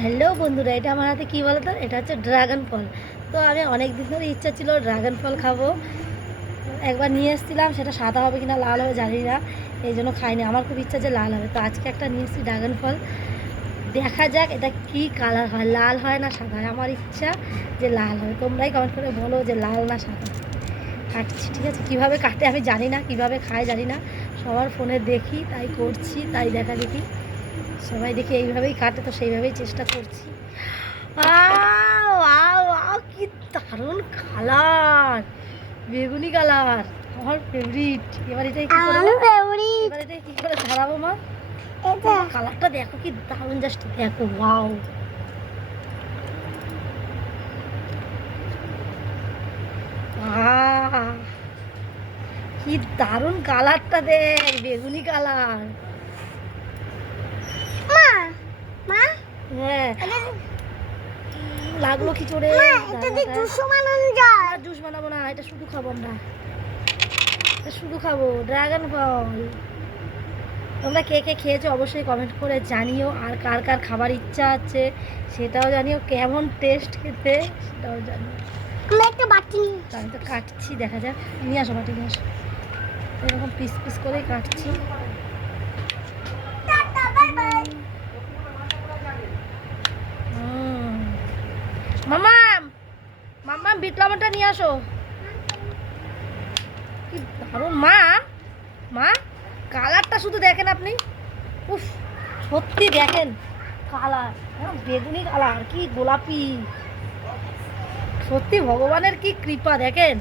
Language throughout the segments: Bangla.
হ্যালো বন্ধুরা, এটা আমার হাতে কী বলো তো এটা হচ্ছে ড্রাগন ফল। তো আমি অনেক দিন ধরে ইচ্ছা ছিল ড্রাগন ফল খাব। একবার নিয়ে এসেছিলাম, সেটা সাদা হবে কিনা, লাল হবে জানি না। এই জন্য খাইনি। আমার খুব ইচ্ছা যে লাল হবে। তো আজকে একটা নিয়ে এসেছি ড্রাগন ফল। দেখা যাক এটা কি কালার হয়। লাল হয় না সাদা? হয় আমার ইচ্ছা যে লাল হবে তোমরাই কমেন্ট করে বলো যে লাল না সাদা। কাটছি, ঠিক আছে? কীভাবে কাটে আমি জানি না, কীভাবে খায় জানি না। সবার ফোনে দেখি, তাই করছি, তাই দেখা দেখি। সবাই দেখি এইভাবেই কাটে তো সেইভাবেই চেষ্টা করছি। কি দারুণ কালার! বেগুনি কালার আমার ফেভারিট এবার এটাই কি করে এবার এটাই কি করে ধরাবো মা? কালারটা দেখো কি দারুণ জাস্ট দেখো ওয়াও। কি দারুণ কালারটা দেখ বেগুনি কালার। হ্যাঁ। লাগল কি চড়ে জুস বানাবো না এটা শুধু খাব আমরা। এটা শুধু খাব ড্রাগন ফল। তোমরা কে কে খেয়েছো অবশ্যই কমেন্ট করে জানিও আর কার কার খাবার ইচ্ছা আছে সেটাও জানিও কেমন টেস্ট খেতে সেটাও জানিও। তো আমি তো কাটছি দেখা যাক। নিয়ে আসো মাটি নিয়ে আসো। এরকম পিস পিস করেই কাটছি। বিট নিয়ে আসো। কি দারুণ মা। মা, কালারটা শুধু দেখেন আপনি। উফ, সত্যি দেখেন কালার বেগুনি কালার, কি গোলাপি। সত্যি ভগবানের কি কৃপা, দেখেন।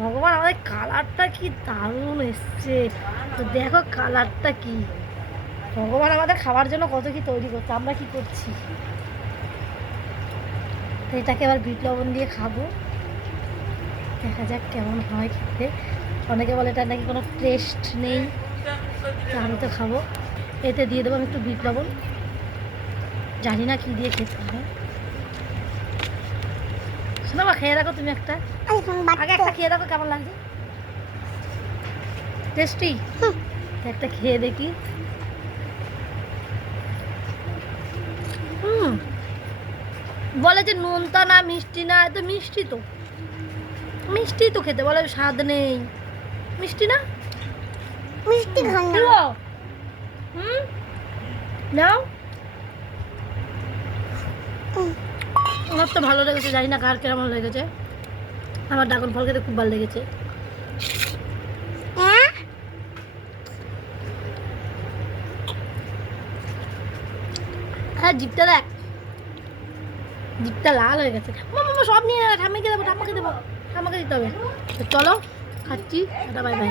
ভগবান আমাদের কালারটা কি দারুণ এসছে। তো দেখো কালারটা কি। ভগবান আমাদের খাওয়ার জন্য কত কি তৈরি করছে, আমরা কি করছি? তো এটাকে আবার বিট লবণ দিয়ে খাব। দেখা যাক কেমন হয় খেতে। অনেকে বলে এটা নাকি কোনো টেস্ট নেই। আমি তো খাব। এতে দিয়ে দেবো আমি একটু বিট লবণ। জানি না কি দিয়ে খেতে হয় শোনো বা খেয়ে দেখো তুমি একটা। আগে একটা খেয়ে দেখো কেমন লাগছে। টেস্টি একটা খেয়ে দেখি হুম বলে যে নোনতা না মিষ্টি না এত মিষ্টি তো। মিষ্টি তো খেতে বলে স্বাদ নেই। মিষ্টি না? দিবো? হুম? নাও। আমার তো ভালো লেগেছে জানি না কার কেমন লেগেছে। আমার ড্রাগন ফল খেতে খুব ভালো লেগেছে। হ্যাঁ জিপটা দেখ। জিপটা লাল হয়ে গেছে। মামা সব নিয়ে ঠাম্মাকে দেবো ঠাম্মাকে দেবো, ঠাম্মাকে দিতে হবে। চলো, খাচ্ছি বাই বাই।